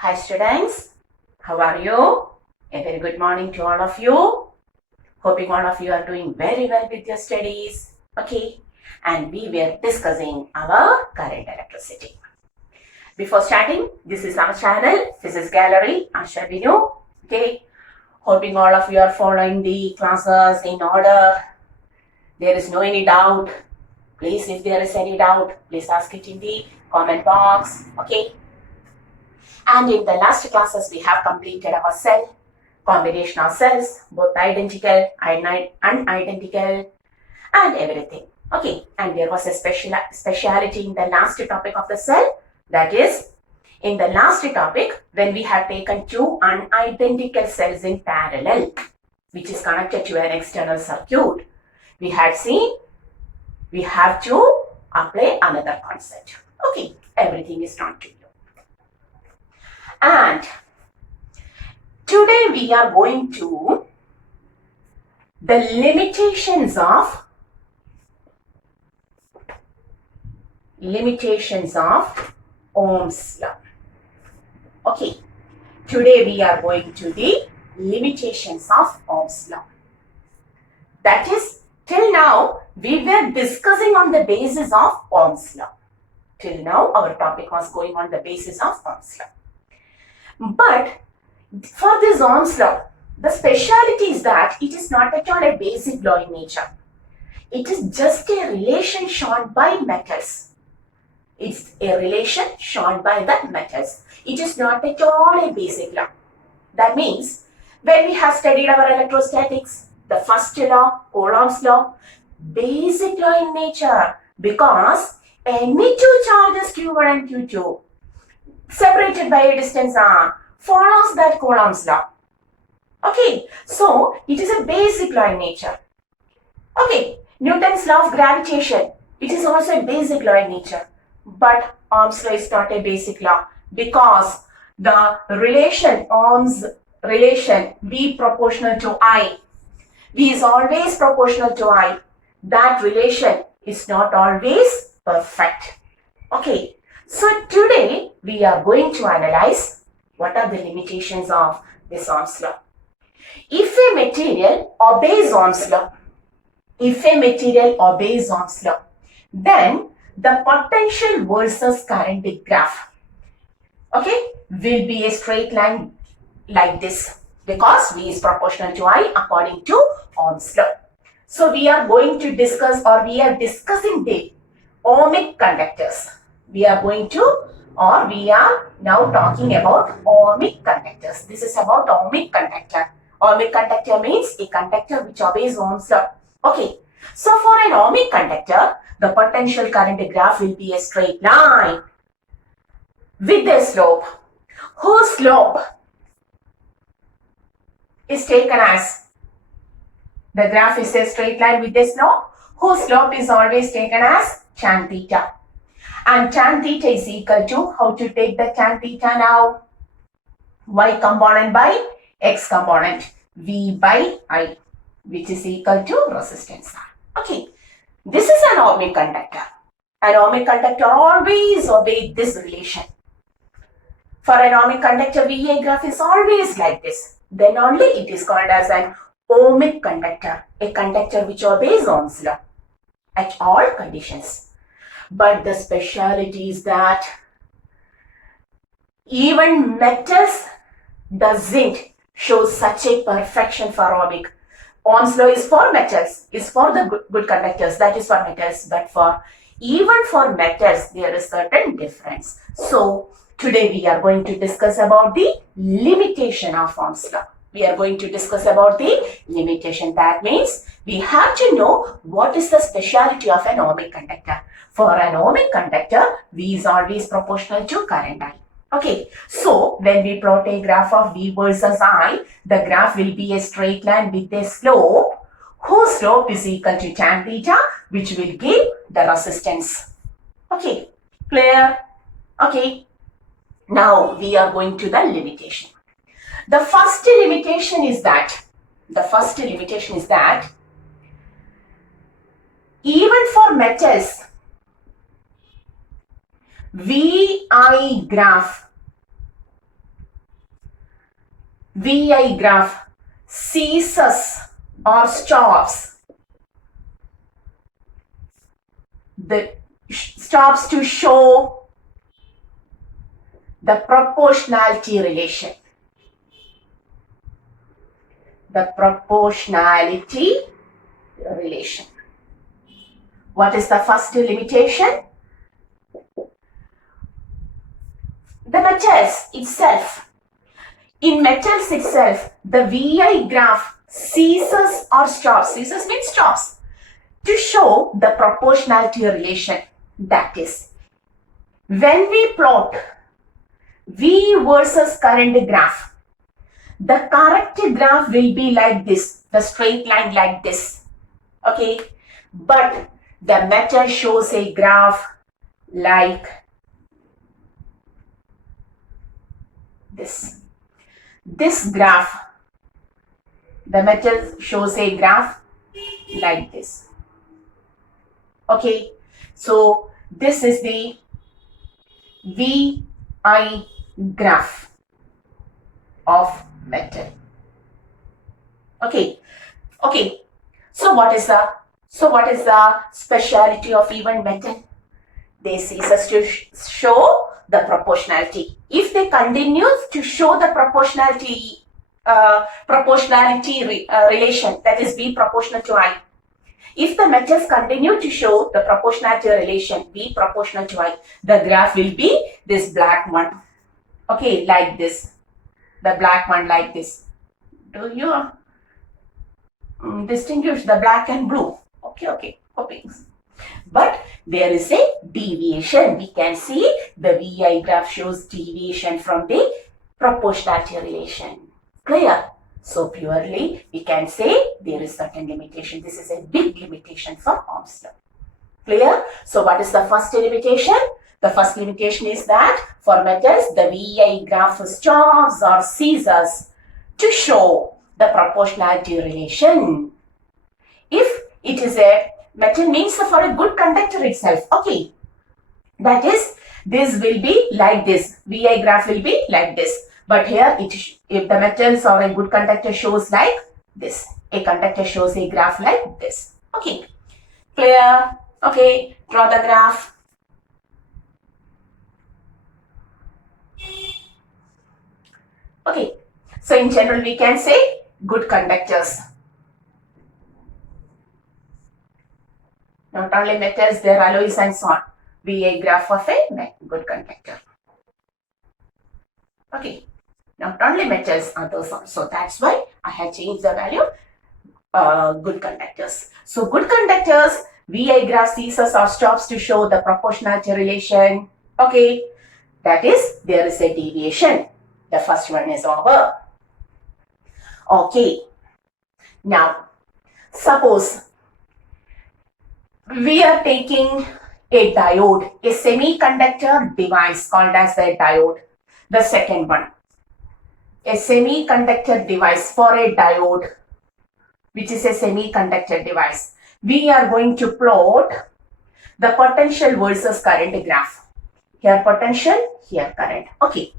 Hi students, how are you? A very good morning to all of you. Hoping all of you are doing very well with your studies. Okay, and we were discussing our current electricity. Before starting, this is our channel, Physics Gallery, Asha Binu. Okay, hoping all of you are following the classes in order. There is no any doubt. Please, if there is any doubt, please ask it in the comment box. Okay. And in the last classes, we have completed our cell, combination of cells, both identical, unidentical, and everything. Okay, and there was a speciality in the last topic of the cell. That is, in the last topic, when we have taken two unidentical cells in parallel, which is connected to an external circuit, we had seen we have to apply another concept. Okay, everything is done to you. And today we are going to the limitations of Ohm's law. Okay, today we are going to the limitations of Ohm's law. That is, till now we were discussing on the basis of Ohm's law. Till now our topic was going on the basis of Ohm's law. But for this Ohm's law, the speciality is that it is not at all a basic law in nature. It is just a relation shown by metals. It's a relation shown by the metals. It is not at all a basic law. That means when we have studied our electrostatics, the first law, Coulomb's law, basic law in nature, because any two charges Q1 and Q2 separated by a distance r follows that Coulomb's law. Okay, so it is a basic law in nature. Okay, Newton's law of gravitation, it is also a basic law in nature. But Ohm's law is not a basic law because the relation, Ohm's relation, V proportional to I, V is always proportional to I. That relation is not always perfect. Okay. So today we are going to analyze what are the limitations of this Ohm's law. If a material obeys Ohm's law, then the potential versus current graph, okay, will be a straight line like this because V is proportional to I according to Ohm's law. So we are going to discuss, or we are discussing the ohmic conductors. We are now talking about ohmic conductors. This is about ohmic conductor. Ohmic conductor means a conductor which obeys Ohm's law. Okay. So for an ohmic conductor, the potential current graph will be a straight line with a slope, whose slope is taken as, the graph is a straight line with a slope, whose slope is always taken as tan theta. And tan theta is equal to, how to take the tan theta now? Y component by X component, V by I, which is equal to resistance R. Okay, this is an ohmic conductor. An ohmic conductor always obeys this relation. For an ohmic conductor, VA graph is always like this. Then only it is called as an ohmic conductor, a conductor which obeys Ohm's law at all conditions. But the speciality is that even metals doesn't show such a perfection for ohmic. Ohm's law is for metals, is for the good conductors, that is for metals. But even for metals, there is certain difference. So today we are going to discuss about the limitation of Ohm's law. We are going to discuss about the limitation. That means we have to know what is the speciality of an ohmic conductor. For an ohmic conductor, V is always proportional to current I. Okay, so when we plot a graph of V versus I, the graph will be a straight line with a slope, whose slope is equal to tan theta, which will give the resistance. Okay, clear? Okay, now we are going to the limitation. The first limitation is that even for metals, VI graph VI graph ceases or stops to show the proportionality relation. The proportionality relation. What is the first limitation? The metals itself. In metals itself, the VI graph ceases or stops. Ceases means stops. To show the proportionality relation. That is, when we plot V versus current graph, the correct graph will be like this, the straight line like this. Okay, but the metal shows a graph like this. This graph, the metal shows a graph like this. Okay, so this is the VI graph of metal. Okay. So what is the speciality of even metal? They cease to show the proportionality. If they continue to show the proportionality relation, that is B proportional to I. If the metals continue to show the proportionality relation B proportional to I, the graph will be this black one. Okay, like this. The black one like this. Do you distinguish the black and blue? Okay, hoping. But there is a deviation. We can see the VI graph shows deviation from the proportionality relation. Clear? So purely we can say there is certain limitation. This is a big limitation for Ohm's law. Clear? So what is the first limitation? The first limitation is that for metals, the VI graph stops or ceases to show the proportionality relation. If it is a metal means for a good conductor itself. Okay, that is, this will be like this. VI graph will be like this. But here, if the metals or a good conductor shows like this, a conductor shows a graph like this. Okay, clear? Okay, draw the graph. Okay, so in general we can say good conductors. Not only metals, their alloys and so on. VI graph of a good conductor. Okay, not only metals, others also. That's why I have changed the value good conductors. So good conductors, VI graph ceases or stops to show the proportionality relation. Okay, that is, there is a deviation. The first one is over. Okay, now suppose we are taking a diode, a semiconductor device called as a diode. The second one, a semiconductor device for a diode, which is a semiconductor device. We are going to plot the potential versus current graph. Here potential, here current. Okay,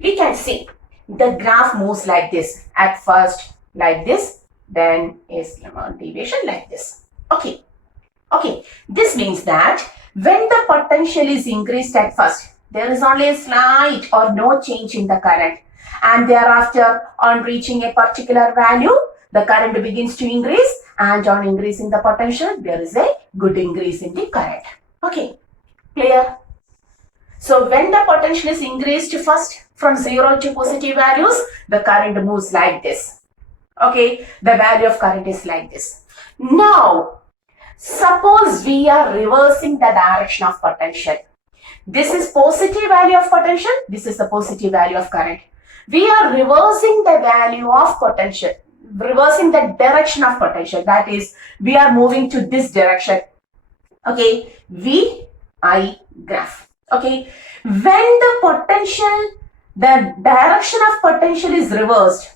we can see the graph moves like this. At first like this, then is deviation like this. Okay, this means that when the potential is increased at first, there is only a slight or no change in the current, and thereafter on reaching a particular value, the current begins to increase, and on increasing the potential, there is a good increase in the current. Okay, clear? So when the potential is increased first from 0 to positive values, the current moves like this. Okay, the value of current is like this. Now, suppose we are reversing the direction of potential. This is positive value of potential. This is the positive value of current. We are reversing the value of potential, reversing the direction of potential. That is, we are moving to this direction. Okay, VI graph. Okay, when the potential, the direction of potential is reversed,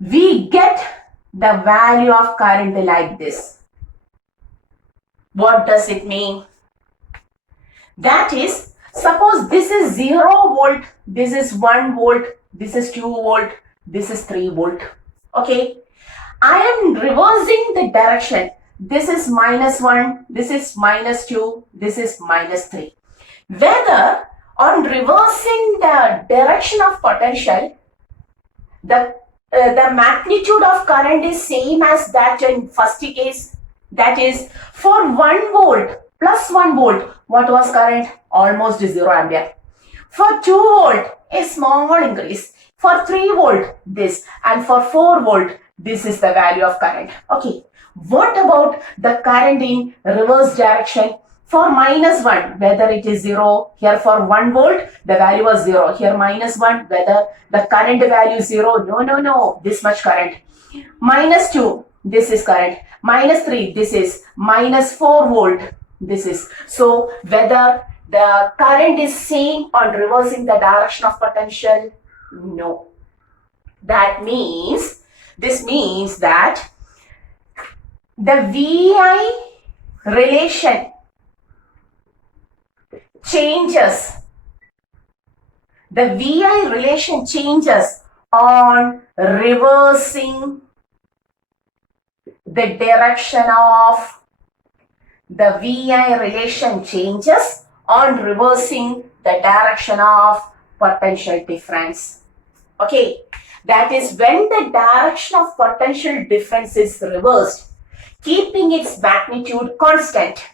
we get the value of current like this. What does it mean? That is, suppose this is 0 volt, this is 1 volt, this is 2 volt, this is 3 volt. Okay, I am reversing the direction. This is -1, this is -2, this is -3. Whether on reversing the direction of potential, the magnitude of current is same as that in first case. That is, for 1 volt plus 1 volt, what was current? Almost 0 ampere. For 2 volt, a small increase. For 3 volt, this. And for 4 volt, this is the value of current. Okay. What about the current in reverse direction? For -1, whether it is 0, here for 1 volt, the value was 0. Here -1, whether the current value is 0. No, this much current. -2, this is current. -3, this is -4 volt. This is. So, whether the current is same on reversing the direction of potential? No. This means that the VI relation changes. The VI relation changes on reversing the direction of the VI relation changes on reversing the direction of potential difference. Okay, that is when the direction of potential difference is reversed, keeping its magnitude constant.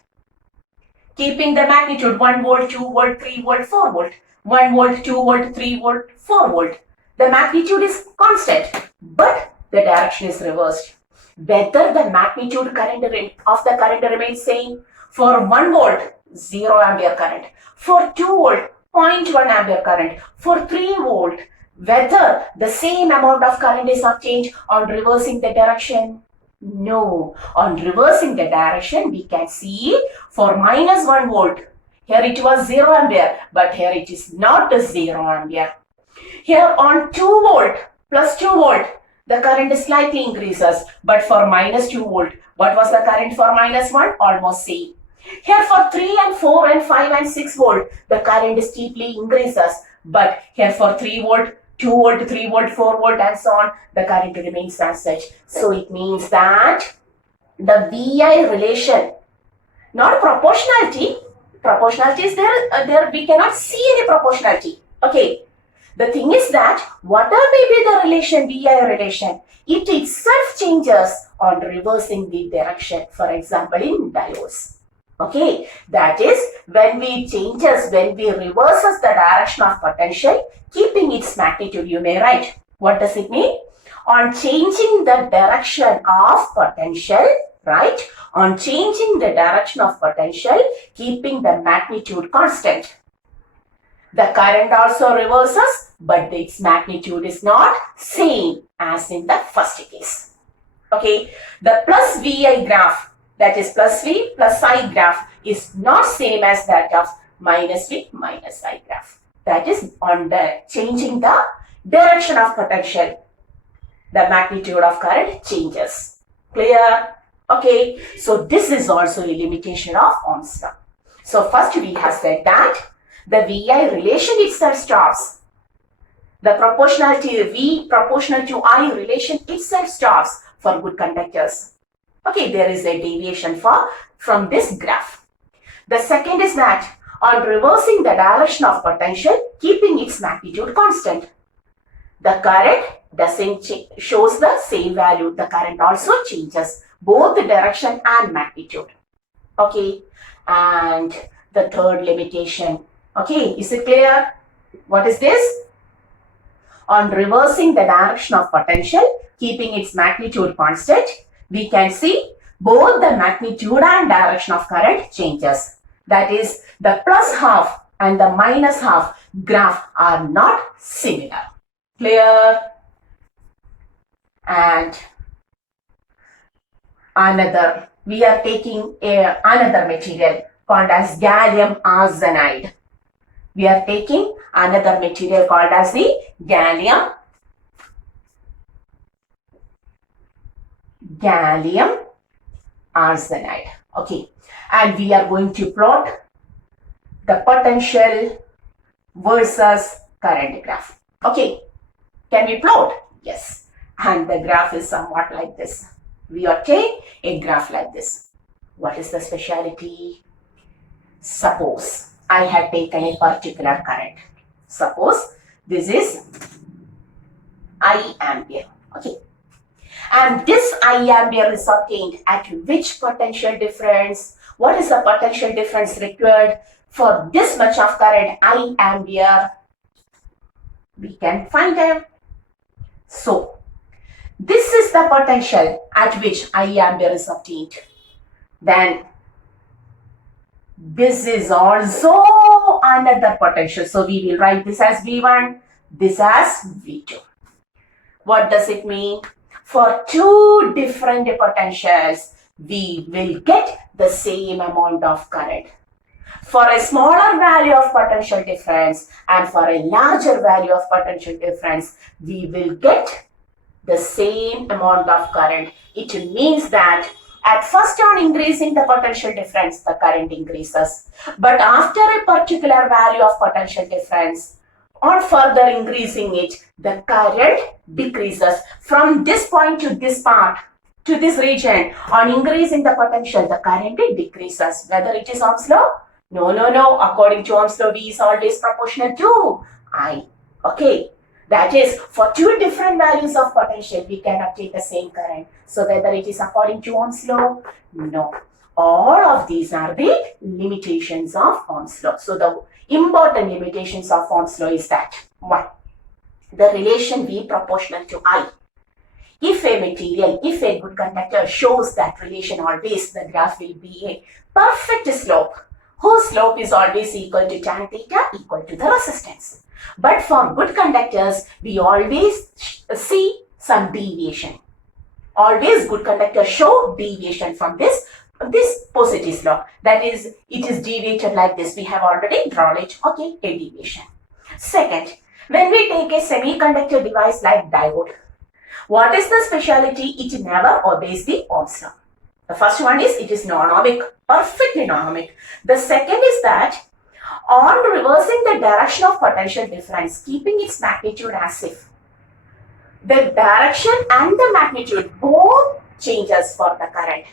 Keeping the magnitude 1 volt, 2 volt, 3 volt, 4 volt. 1 volt, 2 volt, 3 volt, 4 volt. The magnitude is constant, but the direction is reversed. Whether the magnitude of the current remains same, for 1 volt, 0 ampere current. For 2 volt, 0.1 ampere current. For 3 volt, whether the same amount of current is not changed on reversing the direction? No. On reversing the direction, we can see for -1 volt, here it was 0 ampere, but here it is not 0 ampere. Here on 2 volt plus 2 volt, the current slightly increases, but for -2 volt, what was the current for -1? Almost same. Here for 3 and 4 and 5 and 6 volt, the current steeply increases, but here for 3 volt, 2 volt, 3 volt, 4 volt and so on, the current remains as such. So it means that the VI relation, not proportionality, proportionality is there we cannot see any proportionality. Okay, the thing is that whatever may be the relation, VI relation, it itself changes on reversing the direction. For example, in diodes. Okay, that is when we reverses the direction of potential, keeping its magnitude, you may write. What does it mean? On changing the direction of potential, right? On changing the direction of potential, keeping the magnitude constant. The current also reverses, but its magnitude is not same as in the first case. Okay, the plus VI graph, that is plus V plus I graph, is not same as that of minus V minus I graph. That is on the changing the direction of potential, the magnitude of current changes. Clear? Okay, so this is also a limitation of Ohm's law. So first we have said that the VI relation itself stops. The proportionality V proportional to I relation itself stops for good conductors. Okay, there is a deviation from this graph. The second is that on reversing the direction of potential, keeping its magnitude constant, the current doesn't shows the same value. The current also changes both the direction and magnitude. Okay, and the third limitation. Okay, is it clear? What is this? On reversing the direction of potential, keeping its magnitude constant, we can see both the magnitude and direction of current changes. That is, the plus half and the minus half graph are not similar. Clear? And another, we are taking another material called as gallium arsenide. We are taking another material called as the gallium arsenide. Okay, and we are going to plot the potential versus current graph. Okay, Can we plot? Yes. And the graph is somewhat like this. We obtain a graph like this. What is the speciality? Suppose I had taken a particular current. Suppose this is I ampere. Okay. And this I ampere is obtained at which potential difference? What is the potential difference required for this much of current I ampere? We can find out. So, this is the potential at which I ampere is obtained. Then, this is also another potential. So, we will write this as V1, this as V2. What does it mean? For two different potentials, we will get the same amount of current. For a smaller value of potential difference and for a larger value of potential difference, we will get the same amount of current. It means that at first on increasing the potential difference, the current increases. But after a particular value of potential difference, on further increasing it, the current decreases. From this point to this part, to this region, on increasing the potential, the current decreases. Whether it is Ohm's law? No. According to Ohm's law, V is always proportional to I. Okay. That is, for two different values of potential, we can obtain the same current. So whether it is according to Ohm's law? No. All of these are the limitations of Ohm's law. So the important limitations of Ohm's law is that 1. The relation V proportional to I. If a material, if a good conductor shows that relation always, the graph will be a perfect slope, whose slope is always equal to tan theta equal to the resistance. But for good conductors, we always see some deviation. Always good conductors show deviation from this positive slope. That is, it is deviated like this. We have already drawn it. Okay, a deviation. Second, when we take a semiconductor device like diode, what is the speciality? It never obeys the Ohm's law. The first one is it is non-ohmic, perfectly non-ohmic. The second is that on reversing the direction of potential difference, keeping its magnitude as if, the direction and the magnitude both changes for the current.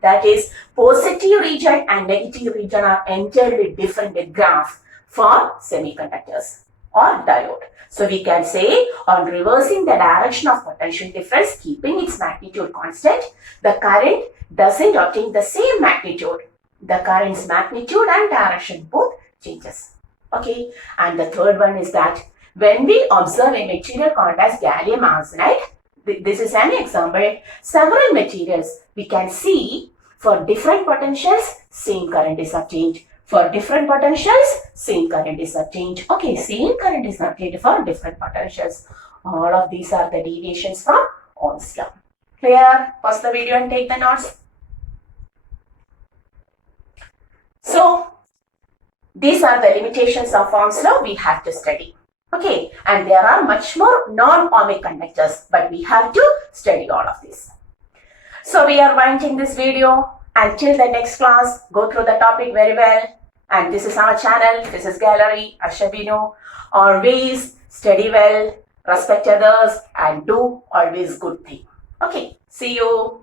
That is, positive region and negative region are entirely different graph for semiconductors or diode. So we can say on reversing the direction of potential difference, keeping its magnitude constant, the current doesn't obtain the same magnitude. The current's magnitude and direction both changes. Okay, and the third one is that when we observe a material called as gallium arsenide, this is an example, several materials we can see for different potentials, same current is obtained. For different potentials, same current is obtained. Okay, same current is obtained for different potentials. All of these are the deviations from Ohm's law. Clear? Pause the video and take the notes. So, these are the limitations of Ohm's law we have to study. Okay, and there are much more non-ohmic conductors, but we have to study all of these. So, we are winding this video. Until the next class, go through the topic very well. And this is our channel, this is Gallery, Ashabino. Always study well, respect others, and do always good thing. Okay, see you.